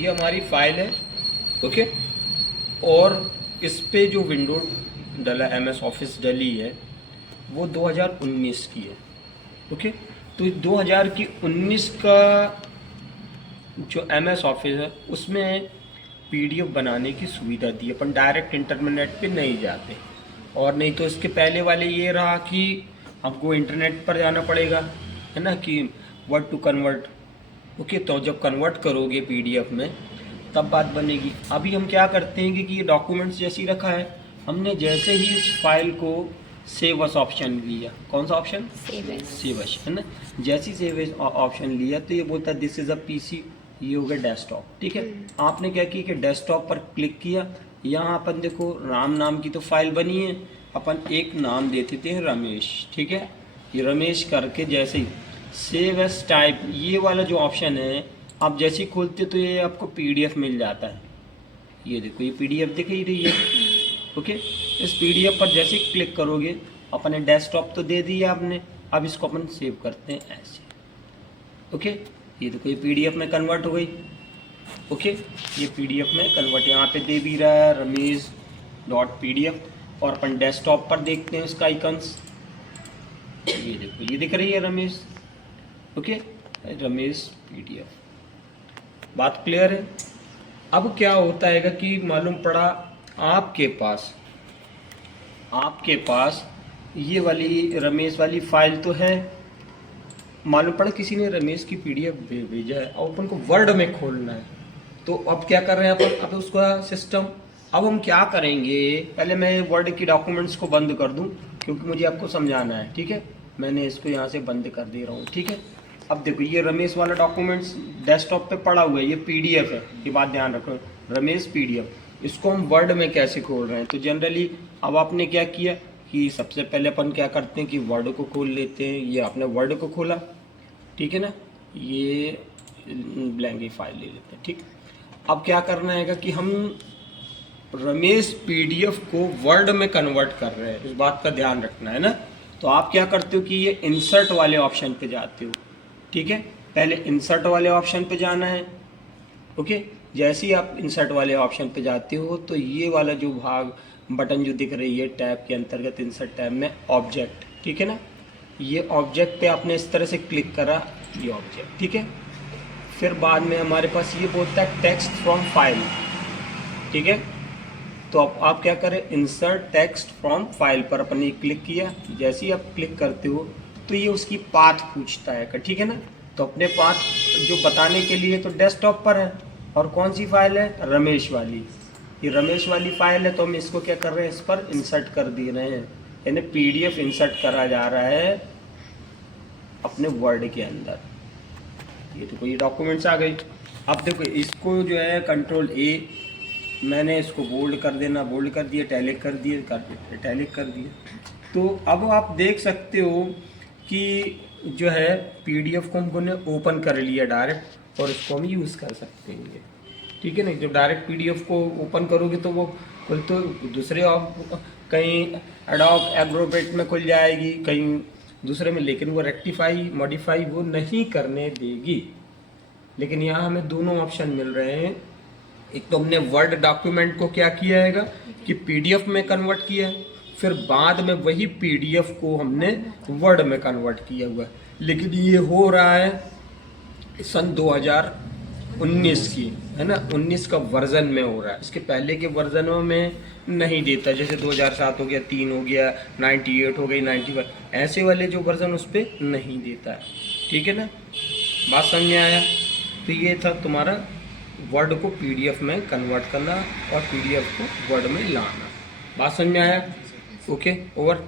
ये हमारी फाइल है, ओके। और इस पे जो विंडो डला MS ऑफिस डली है वो 2019 की है, ओके। तो 2019 का जो MS ऑफिस है उसमें PDF बनाने की सुविधा दी है, अपन डायरेक्ट इंटरनेट पे नहीं जाते। और नहीं तो इसके पहले वाले ये रहा कि आपको इंटरनेट पर जाना पड़ेगा, है ना, कि वर्ड टू कन्वर्ट, ओके। तो जब कन्वर्ट करोगे PDF में तब बात बनेगी। अभी हम क्या करते हैं कि ये डॉक्यूमेंट्स जैसी रखा है, हमने जैसे ही इस फाइल को सेव एज ऑप्शन लिया, कौन सा ऑप्शन, सेव एज, है ना। जैसे ही सेव एज ऑप्शन लिया तो ये बोलता है दिस इज़ अ PC, ये हो गया डेस्कटॉप, ठीक है। आपने क्या किया कि डेस्कटॉप पर क्लिक किया, यहाँ अपन देखो राम नाम की तो फाइल बनी है, अपन एक नाम दे देते हैं रमेश, ठीक है। ये रमेश करके जैसे ही सेव एज टाइप, ये वाला जो ऑप्शन है आप जैसे ही खोलते तो ये आपको PDF मिल जाता है। ये देखो ये PDF दिख ही रही है, ओके। इस PDF पर जैसे ही क्लिक करोगे, अपने डेस्कटॉप तो दे दिया आपने, अब इसको अपन सेव करते हैं ऐसे, ओके। ये देखो ये PDF में कन्वर्ट हो गई, ओके। ये PDF में कन्वर्ट यहाँ पे दे भी रहा है ramesh.pdf। और अपन डेस्कटॉप पर देखते हैं इसका आइकन्स, ये देखो ये दिख रही है रमेश, ओके, रमेश PDF। बात क्लियर है। अब क्या होता है कि मालूम पड़ा आपके पास ये वाली रमेश वाली फाइल तो है, मालूम पड़ा किसी ने रमेश की PDF भेजा है और अपन को वर्ड में खोलना है। तो अब क्या कर रहे हैं अपन, अब उसका सिस्टम, अब हम क्या करेंगे, पहले मैं वर्ड की डॉक्यूमेंट्स को बंद कर दूं क्योंकि मुझे आपको समझाना है, ठीक है। मैंने इसको यहाँ से बंद कर दे रहा हूँ, ठीक है। अब देखो ये रमेश वाला डॉक्यूमेंट्स डेस्कटॉप पे पड़ा हुआ है, ये PDF है, ये बात ध्यान रखो, रमेश PDF। इसको हम वर्ड में कैसे खोल रहे हैं, तो जनरली अब आपने क्या किया कि सबसे पहले अपन क्या करते हैं कि वर्ड को खोल लेते हैं। ये आपने वर्ड को खोला, ठीक है ना, ये ब्लैंक फाइल ले लेते हैं, ठीक। अब क्या करना है कि हम रमेश PDF को वर्ड में कन्वर्ट कर रहे हैं, इस बात का ध्यान रखना है ना। तो आप क्या करते हो कि ये इंसर्ट वाले ऑप्शन पे जाते हो, ठीक है। पहले इंसर्ट वाले ऑप्शन पे जाना है, ओके। जैसे ही आप इंसर्ट वाले ऑप्शन पे जाते हो तो ये वाला जो भाग बटन जो दिख रही है टैब के अंतर्गत, इंसर्ट टैब में ऑब्जेक्ट, ठीक है ना, ये ऑब्जेक्ट पे आपने इस तरह से क्लिक करा, ये ऑब्जेक्ट, ठीक है। फिर बाद में हमारे पास ये बोलता है टेक्स्ट फ्रॉम फाइल, ठीक है। तो अब आप क्या करें, इंसर्ट टेक्स्ट फ्रॉम फाइल पर अपन ने क्लिक किया, जैसे ही आप क्लिक करते हो तो ये उसकी पाथ पूछता है, ठीक है ना। तो अपने पाथ जो बताने के लिए तो डेस्कटॉप पर है, और कौन सी फाइल है, रमेश वाली, ये रमेश वाली फाइल है। तो हम इसको क्या कर रहे हैं, इस पर इंसर्ट कर दे रहे हैं, यानी PDF इंसर्ट करा जा रहा है अपने वर्ड के अंदर। ये देखो ये डॉक्यूमेंट्स आ गई। अब देखो इसको जो है Ctrl+A, मैंने इसको बोल्ड कर देना, बोल्ड कर दिया, टैलिक कर दिया, टैलिक कर दिया। तो अब आप देख सकते हो कि जो है PDF को हमने ओपन कर लिया डायरेक्ट, और इसको हम यूज़ कर सकते हैं, ठीक है ना। जब डायरेक्ट PDF को ओपन करोगे तो वो खुल तो दूसरे कहीं एडोब एक्रोबैट में खुल जाएगी, कहीं दूसरे में, लेकिन वो रेक्टिफाई मॉडिफाई वो नहीं करने देगी। लेकिन यहाँ हमें दोनों ऑप्शन मिल रहे हैं। एक तो हमने वर्ड डॉक्यूमेंट को क्या किया है कि PDF में कन्वर्ट किया है, फिर बाद में वही PDF को हमने वर्ड में कन्वर्ट किया हुआ है। लेकिन ये हो रहा है सन 2019 की, है ना, 19 का वर्जन में हो रहा है। इसके पहले के वर्जनों में नहीं देता, जैसे 2007 हो गया, 3 हो गया, 98 हो गई, 95, ऐसे वाले जो वर्जन उस पर नहीं देता है, ठीक है ना। बात समझ में आया। तो ये था तुम्हारा वर्ड को PDF में कन्वर्ट करना और PDF को वर्ड में लाना। बात समझ में आया, ओके, ओवर।